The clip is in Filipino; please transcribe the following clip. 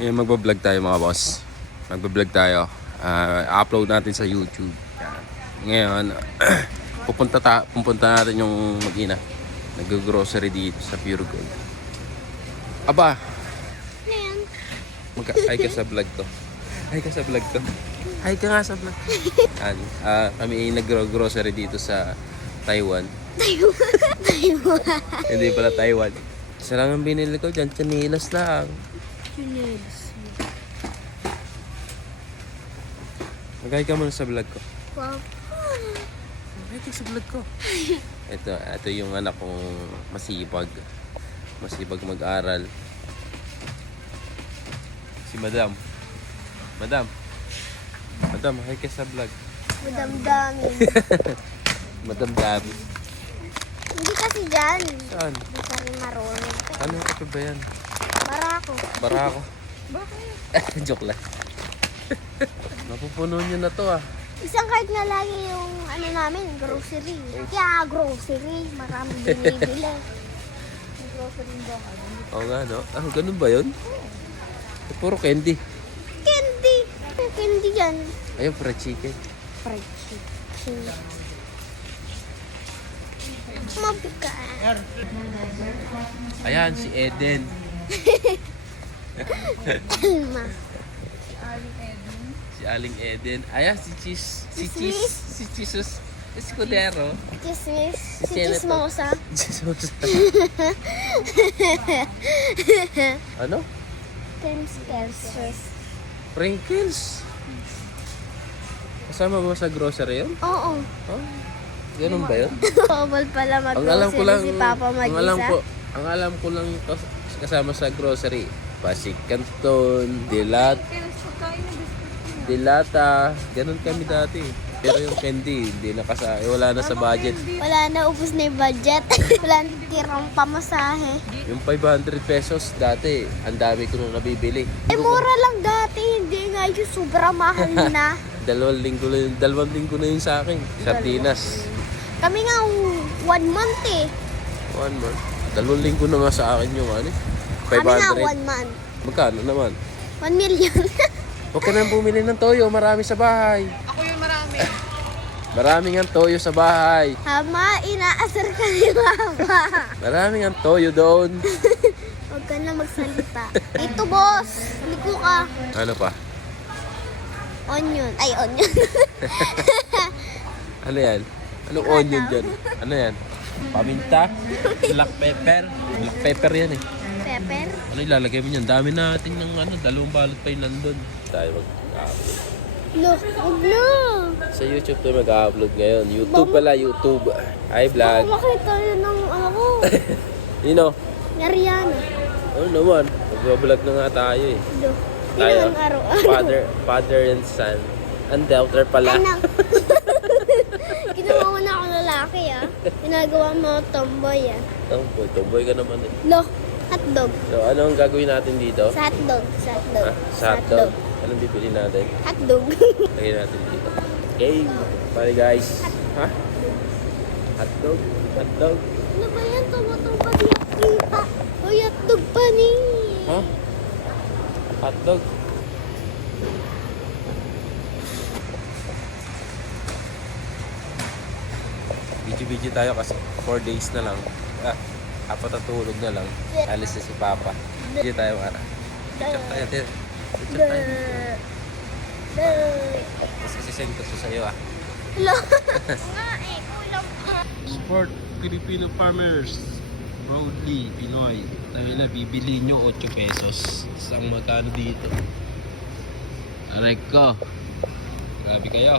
Ngayon magbablog tayo mga boss. Magbablog tayo. Upload natin sa YouTube. Yan. Ngayon, pupunta natin yung mag-ina. Nag-grocery dito sa Pure Gold. Aba! Hi ka sa vlog to. Hi ka sa vlog to. Hi ka nga sa vlog. Yan. Kami ay nag-grocery dito sa Taiwan. Taiwan. Hindi pala Taiwan. Isa lang ang binili ko dyan. Chanilas lang. Chinelas. Mag-hi ka muna sa vlog ko. Wow. Mag-hi ka sa vlog ko. Ito yung anak kong masipag. Masipag mag-aral. Si Madam. Madam, hi ka sa vlog. Madamdami. Madam Gabi. Hindi kasi dyan. Saan? Hindi ka rin marunong. Ano ito ba yan? Barako. Barako. Bakit? Joke lang. Mapupuno nyo na to ah. Isang cart na lagi yung ano namin, grocery. Kaya grocery, maraming binibili. Yung grocery daw. Oo nga no? Ganun ba yun? Puro candy. Candy. Candy yan. Ayun, fried chicken. Fried chicken. Mabigat. Ayan, si Eden. Alma. Si Aling Eden. Ayan, si Cheese. Si Jesus. Escudero. Chismis. Si Senator. Chismosa. Jesus. Ano? Sprinkles. Sprinkles. Kasama mo sa grocery yun? Oo. Oh, ganun ba yun? Bawal pala Ang alam ko lang, mag-grocery si Papa mag-isa. ang alam ko lang kasama sa grocery. Pasig Canton, Dilata, ganun kami dati. Pero yung candy, hindi na wala na sa budget. Wala na, ubos na yung budget. Wala na tirang pamasahe. Yung 500 pesos dati, ang dami ko nung nabibili. Mura lang dati. Hindi nga yung sobrang mahal na. Dalawang linggo na yun sa akin. Sardinas. Kami nga, 1 month eh. 1 month. 2 linggo na nga sa akin yung ano. Kami nga, 500. 1 month. Magkano naman? 1 million. Huwag ka nang bumili ng toyo, marami sa bahay. Ako yung marami. Maraming ang toyo sa bahay. Hama, inaasar ka ni Mama. Maraming ang toyo doon. Huwag ka na magsalita. Ito, boss. Liko ka. Ano pa? Onion. Ay, onion. Ano yan? Anong onion dyan? Ano yan? Paminta? Black pepper? Black pepper yan eh. Pepper. Ano ilalagay mo niyan? Dami natin ng ano, 2 balot pa yung nandun. Tayo mag-upload. Look, no. Sa YouTube tayo mag-upload ngayon. YouTube pala, YouTube. Hi vlog. Makita yun ng ako. Nino? Nariana. Ano naman? Mag-vlog na nga tayo eh. Look. Tayo. Yun ang araw-araw. Father and son. And daughter pala. Anak. Ginawa mo na ako lalaki ah. Ginagawa mo tomboy ah. Tomboy ka naman eh. Look, hotdog. So, ano ang gagawin natin dito? Sa hotdog. Sa hotdog. Ha? Sa hotdog. Anong bibili natin? Hotdog. Lagay natin dito. Okay. Bye guys. Ha? Hotdog? Hotdog? Ano ba yan? Tumutong pa di kita. Uy, hotdog pa ni. Ha? Hotdog? Video tayo kasi 4 days na lang. Apat na tulog na lang. Alis na si Papa. Video tayo ara. Picture tayo. Picture tayo. Tapos kasi send ko sa'yo ah. Hello. Nga eh, kulang pa. Support Filipino farmers. Proudly Pinoy. Dahil na bibili nyo 8 pesos. Isang magkano dito. Aray ko. Grabe kayo.